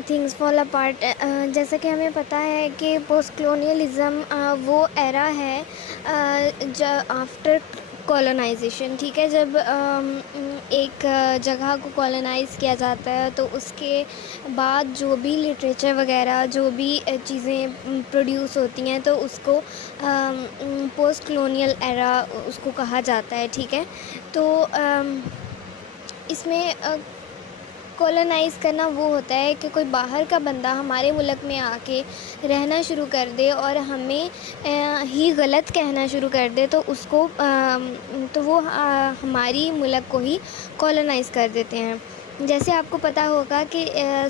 Things fall apart, जैसा कि हमें पता है कि पोस्ट कलोनियलिज़म वो एरा है जब आफ्टर कॉलोनाइजेशन, ठीक है। जब एक जगह को कॉलोनाइज़ किया जाता है तो उसके बाद जो भी लिटरेचर वगैरह जो भी चीज़ें प्रोड्यूस होती हैं तो उसको पोस्ट कलोनियल एरा उसको कहा जाता है, ठीक है। तो इसमें कॉलोनाइज़ करना वो होता है कि कोई बाहर का बंदा हमारे मुल्क में आके रहना शुरू कर दे और हमें ही गलत कहना शुरू कर दे, तो उसको तो वो हमारी मुल्क को ही कॉलोनाइज़ कर देते हैं। जैसे आपको पता होगा कि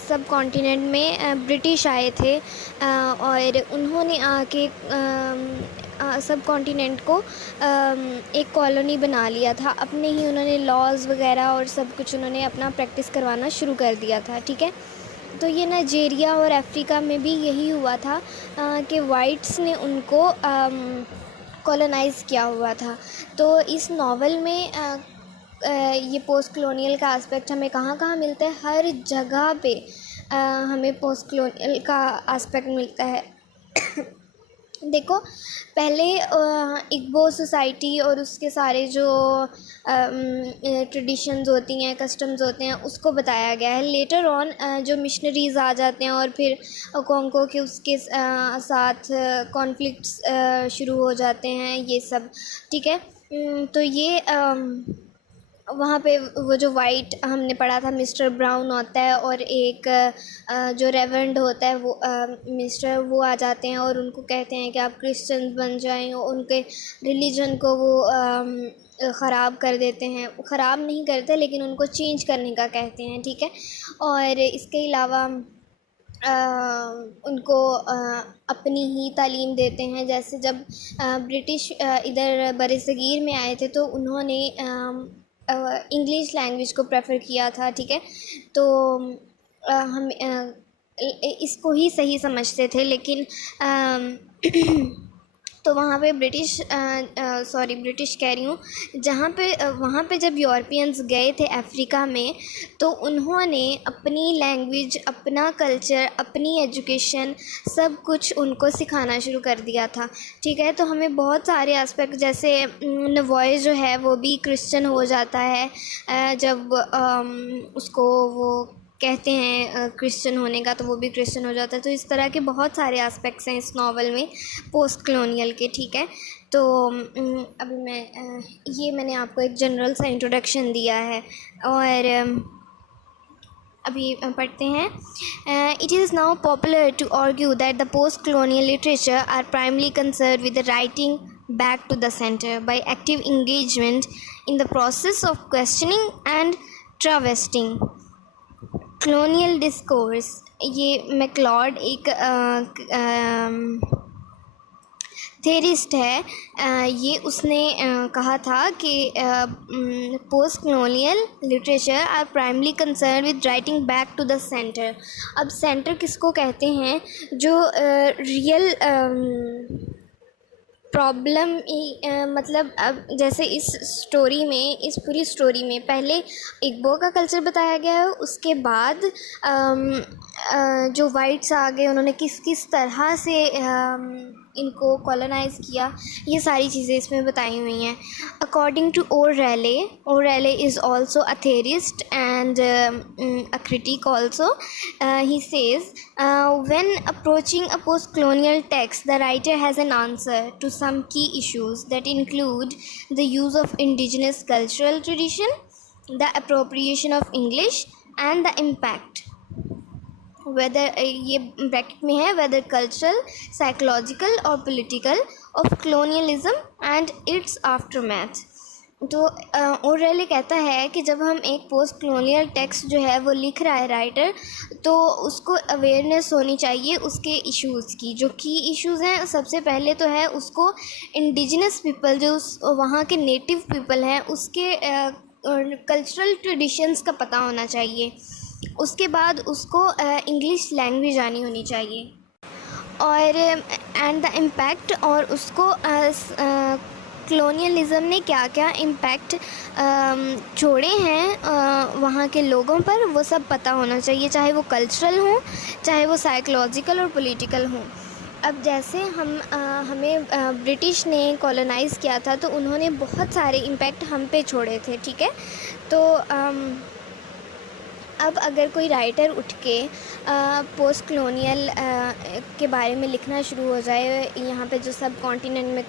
सब कॉन्टिनेंट में ब्रिटिश आए थे और उन्होंने आके सब कॉन्टिनेंट को एक कॉलोनी बना लिया था। अपने ही उन्होंने लॉज़ वगैरह और सब कुछ उन्होंने अपना प्रैक्टिस करवाना शुरू कर दिया था, ठीक है। तो ये नाइजीरिया और अफ्रीका में भी यही हुआ था कि वाइट्स ने उनको कॉलोनाइज़ किया हुआ था। तो इस नावल में ये पोस्ट कलोनियल का एस्पेक्ट हमें कहाँ कहाँ मिलता है, हर जगह पे हमें पोस्ट कलोनियल का एस्पेक्ट मिलता है। देखो, पहले इग्बो सोसाइटी और उसके सारे जो ट्रेडिशंस होती हैं, कस्टम्स होते हैं, उसको बताया गया है। लेटर ऑन जो मिशनरीज़ आ जाते हैं और फिर कॉन्गो के उसके साथ कॉन्फ्लिक्ट्स शुरू हो जाते हैं, ये सब, ठीक है। तो ये वहाँ पे वो जो वाइट हमने पढ़ा था मिस्टर ब्राउन होता है और एक जो रेवरेंड होता है वो मिस्टर वो आ जाते हैं और उनको कहते हैं कि आप क्रिश्चियन बन जाएं, और उनके रिलीजन को वो ख़राब कर देते हैं। ख़राब नहीं करते लेकिन उनको चेंज करने का कहते हैं, ठीक है। और इसके अलावा उनको अपनी ही तालीम देते हैं। जैसे जब ब्रिटिश इधर बरसगीर में आए थे तो उन्होंने इंग्लिश लैंग्वेज को प्रेफर किया था, ठीक है। तो हम इसको ही सही समझते थे, लेकिन तो वहाँ पे ब्रिटिश कह रही हूँ, जहाँ पे वहाँ पे जब यूरोपियंस गए थे अफ्रीका में, तो उन्होंने अपनी लैंग्वेज, अपना कल्चर, अपनी एजुकेशन सब कुछ उनको सिखाना शुरू कर दिया था, ठीक है। तो हमें बहुत सारे एस्पेक्ट, जैसे नवॉय जो है वो भी क्रिश्चियन हो जाता है जब उसको वो कहते हैं क्रिश्चियन होने का, तो वो भी क्रिश्चियन हो जाता है। तो इस तरह के बहुत सारे एस्पेक्ट्स हैं इस नावल में पोस्ट कलोनियल के, ठीक है। तो अभी ये मैंने आपको एक जनरल सा इंट्रोडक्शन दिया है और अभी पढ़ते हैं। It is now popular to argue that the post colonial literature are primarily concern with the writing back to the center by active engagement in the process of questioning and traversing colonial discourse। ये McLeod एक theorist है, ये उसने कहा था कि post colonial literature are primarily concern with writing back to the centre. अब centre किसको कहते हैं? जो रियल प्रॉब्लम, मतलब अब जैसे इस स्टोरी में, इस पूरी स्टोरी में पहले इग्बो का कल्चर बताया गया है, उसके बाद जो वाइट्स आ गए उन्होंने किस किस तरह से इनको कॉलोनाइज़ किया, ये सारी चीज़ें इसमें बताई हुई हैं। According to Orell is also a theorist and a critic also. He says when approaching a post-colonial text, the writer has an answer to some key issues that include the use of indigenous cultural tradition, the appropriation of English, and the impact, whether ये bracket में है, whether cultural, psychological or political, of colonialism and its aftermath। तो ओरेले कहता है कि जब हम एक पोस्ट कलोनियल टेक्स्ट जो है वो लिख रहा है राइटर, तो उसको अवेयरनेस होनी चाहिए उसके इश्यूज़ की। जो की इश्यूज़ हैं, सबसे पहले तो है उसको इंडिजिनस पीपल, जो वहाँ के नेटिव पीपल हैं, उसके कल्चरल ट्रेडिशंस का पता होना चाहिए। उसके बाद उसको इंग्लिश लैंग्वेज आनी होनी चाहिए और एंड द इम्पैक्ट, और उसको कॉलोनियलिज़म ने क्या क्या इम्पैक्ट छोड़े हैं वहाँ के लोगों पर, वो सब पता होना चाहिए, चाहे वो कल्चरल हो, चाहे वो साइकोलॉजिकल और पॉलिटिकल हो। अब जैसे हमें ब्रिटिश ने कॉलोनाइज़ किया था, तो उन्होंने बहुत सारे इम्पैक्ट हम पे छोड़े थे, ठीक है। तो अब अगर कोई राइटर उठ के पोस्ट कॉलोनियल के बारे में लिखना शुरू हो जाए, यहाँ पे जो सब कॉन्टिनेंट में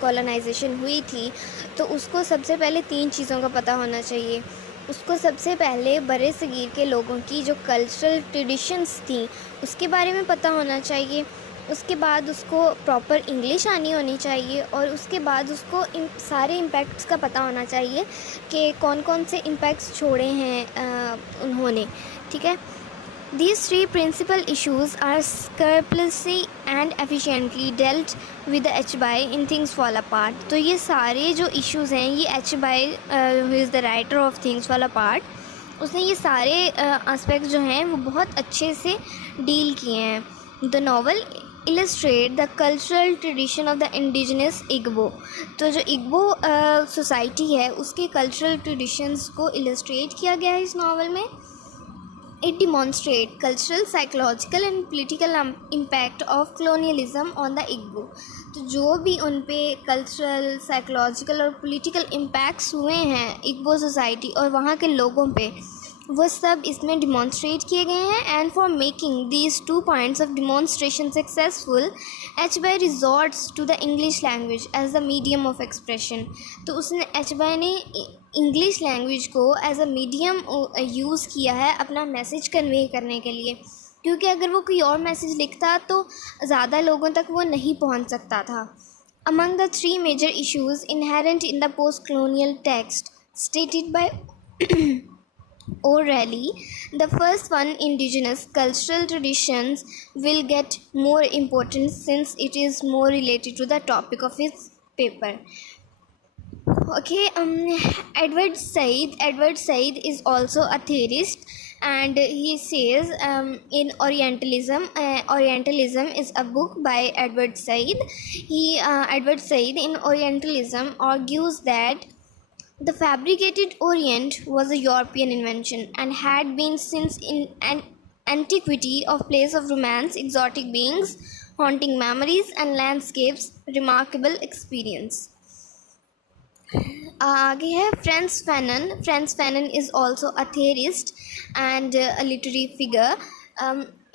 कॉलोनाइजेशन हुई थी, तो उसको सबसे पहले 3 चीज़ों का पता होना चाहिए। उसको सबसे पहले बड़े सगीर के लोगों की जो कल्चरल ट्रेडिशंस थी उसके बारे में पता होना चाहिए। उसके बाद उसको प्रॉपर इंग्लिश आनी होनी चाहिए, और उसके बाद उसको इन सारे इम्पैक्ट्स का पता होना चाहिए कि कौन कौन से इम्पैक्ट्स छोड़े हैं उन्होंने, ठीक है। These 3 principal issues are scrupulously and efficiently dealt with the HBI in Things Fall Apart। तो ये सारे जो issues हैं, ये HBI who is the writer of Things Fall Apart, उसने ये सारे aspects जो हैं वो बहुत अच्छे से डील किए हैं। The novel illustrate the cultural tradition of the indigenous Igbo। तो जो इग्बो सोसाइटी है उसके कल्चरल ट्रेडिशंस को इलस्ट्रेट किया गया है इस नावल में। It demonstrates cultural, psychological and political impact of colonialism on the Igbo। तो जो भी उन पे कल्चरल, साइकोलॉजिकल और पॉलिटिकल इम्पैक्ट्स हुए हैं इग्बो सोसाइटी और वहाँ के लोगों पे, वो सब इसमें डिमॉन्स्ट्रेट किए गए हैं। And for making these 2 points of demonstration successful, HBI resorts to the English language as the medium of expression. तो उसने HBI ने इंग्लिश लैंग्वेज को एज अ मीडियम यूज़ किया है अपना मैसेज कन्वे करने के लिए, क्योंकि अगर वो कोई और मैसेज लिखता तो ज़्यादा लोगों तक वो नहीं पहुंच सकता था। Among the 3 major issues inherent in the post-colonial text stated by O'Reilly, the first one, indigenous cultural traditions, will get more important since it is more related to the topic of its paper. Okay, Edward Said is also a theorist, and he says in Orientalism is a book by Edward Said. Edward Said in Orientalism argues that the fabricated Orient was a European invention and had been since in antiquity of place of romance, exotic beings, haunting memories and landscapes, remarkable experience. आगे है France Fanon. France Fanon is also a theorist and a literary figure.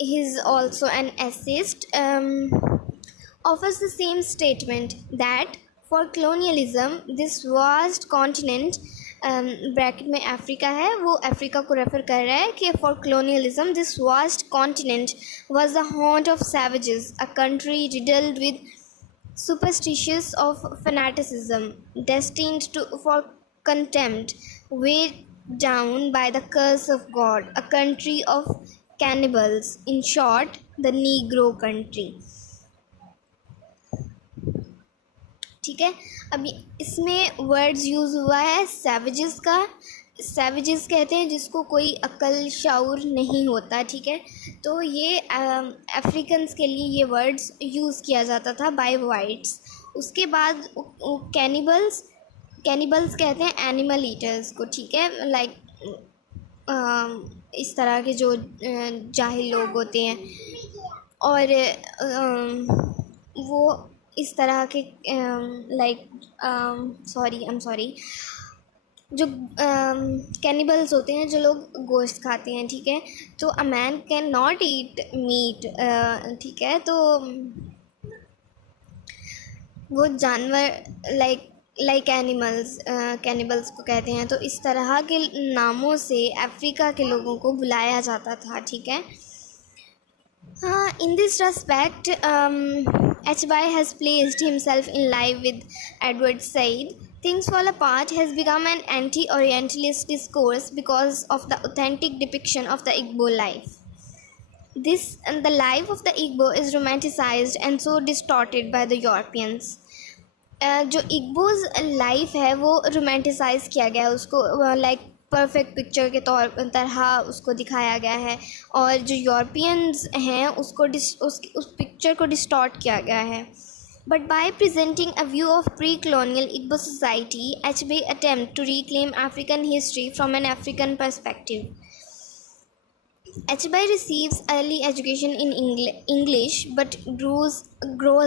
He is also an essayist. Offers the same statement that for colonialism this vast continent, bracket में Africa है, वो Africa को refer कर रहा है कि for colonialism this vast continent was the haunt of savages, a country riddled with superstitious of fanaticism, destined for contempt, weighed down by the curse of God, a country of cannibals, in short the Negro country। ठीक है, अभी इसमें words use हुआ है savages का। Savages कहते हैं जिसको कोई अक्ल शाऊर नहीं होता, ठीक है। तो ये अफ्रीकन्स के लिए ये वर्ड्स यूज़ किया जाता था बाय वाइट्स। उसके बाद कैनिबल्स कहते हैं एनिमल ईटर्स को, ठीक है। लाइक इस तरह के जो जाहिल लोग होते हैं, और वो इस तरह के सॉरी जो कैनिबल्स होते हैं, जो लोग गोश्त खाते हैं, ठीक है। तो a man can not eat meat, ठीक है। तो वो जानवर लाइक एनिमल्स कैनिबल्स को कहते हैं। तो इस तरह के नामों से अफ्रीका के लोगों को बुलाया जाता था, ठीक है। In this respect, HBI has placed himself in line with Edward Said. Things Fall Apart has become an anti-Orientalist discourse because of the authentic depiction of the Igbo life. The life of the Igbo is romanticized and so distorted by the Europeans. जो इग्बोज life है वो romanticise किया गया है, उसको like perfect picture के तरह उसको दिखाया गया है, और जो यूरोपियंस हैं उसको उस पिक्चर को डिस्टॉर्ट किया गया है। But by presenting a view of pre-colonial Igbo society, Achebe attempts to reclaim African history from an African perspective. Achebe receives early education in English but grows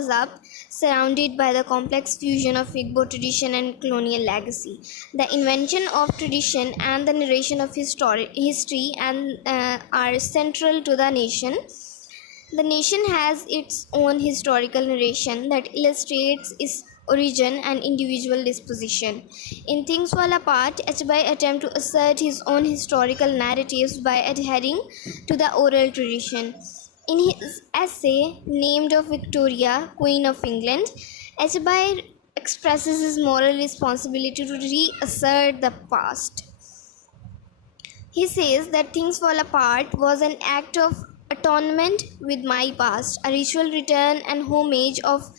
up surrounded by the complex fusion of Igbo tradition and colonial legacy. The invention of tradition and the narration of history are central to the nation. The nation has its own historical narration that illustrates its origin and individual disposition. In Things Fall Apart, Achebe attempts to assert his own historical narratives by adhering to the oral tradition. In his essay named of Victoria, Queen of England, Achebe expresses his moral responsibility to reassert the past. He says that Things Fall Apart was an act of atonement with my past, a ritual return and homage of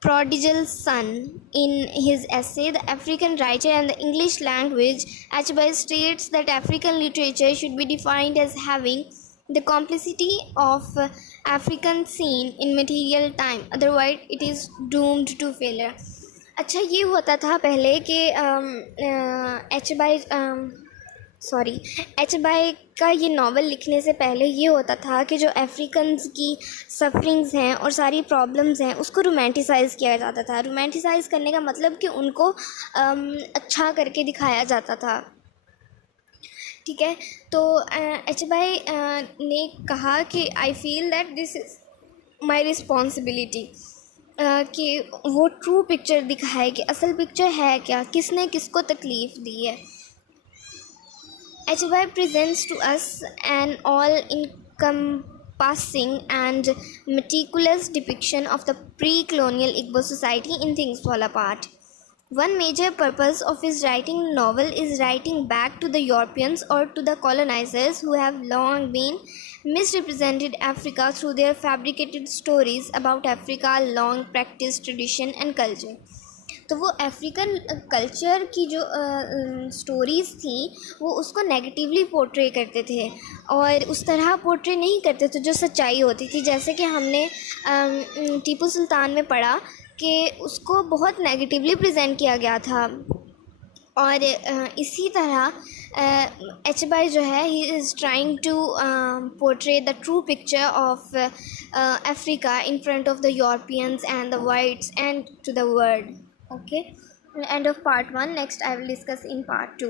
prodigal son. In his essay, The African Writer and the English Language, Achebe states that African literature should be defined as having the complicity of African scene in material time, otherwise it is doomed to failure. अच्छा ये होता था पहले कि H bye का ये novel लिखने से पहले ये होता था कि जो अफ्रीकन्स की सफरिंग्स हैं और सारी प्रॉब्लम्स हैं उसको रोमांटिसाइज़ किया जाता था. रोमांटिसाइज़ करने का मतलब कि उनको अच्छा करके दिखाया जाता था. ठीक है, तो एच बाय ने कहा कि I feel that this is my responsibility कि वो ट्रू पिक्चर दिखाए कि असल पिक्चर है क्या, किसने किसको तकलीफ़ दी है. Achebe presents to us an all-encompassing and meticulous depiction of the pre-colonial Igbo society in Things Fall Apart. One major purpose of his writing novel is writing back to the Europeans or to the colonizers who have long been misrepresented Africa through their fabricated stories about Africa's long practiced tradition and culture. तो वो African culture की जो stories थी वो उसको negatively portray करते थे और उस तरह पोर्ट्रे नहीं करते थे जो सच्चाई होती थी. जैसे कि हमने टीपू सुल्तान में पढ़ा कि उसको बहुत नेगेटिवली प्रेजेंट किया गया था. और इसी तरह एचबाई जो है he is trying to portray the true picture of Africa in front of the Europeans and the whites and to the world. Okay, end of part 1. Next I will discuss in part 2.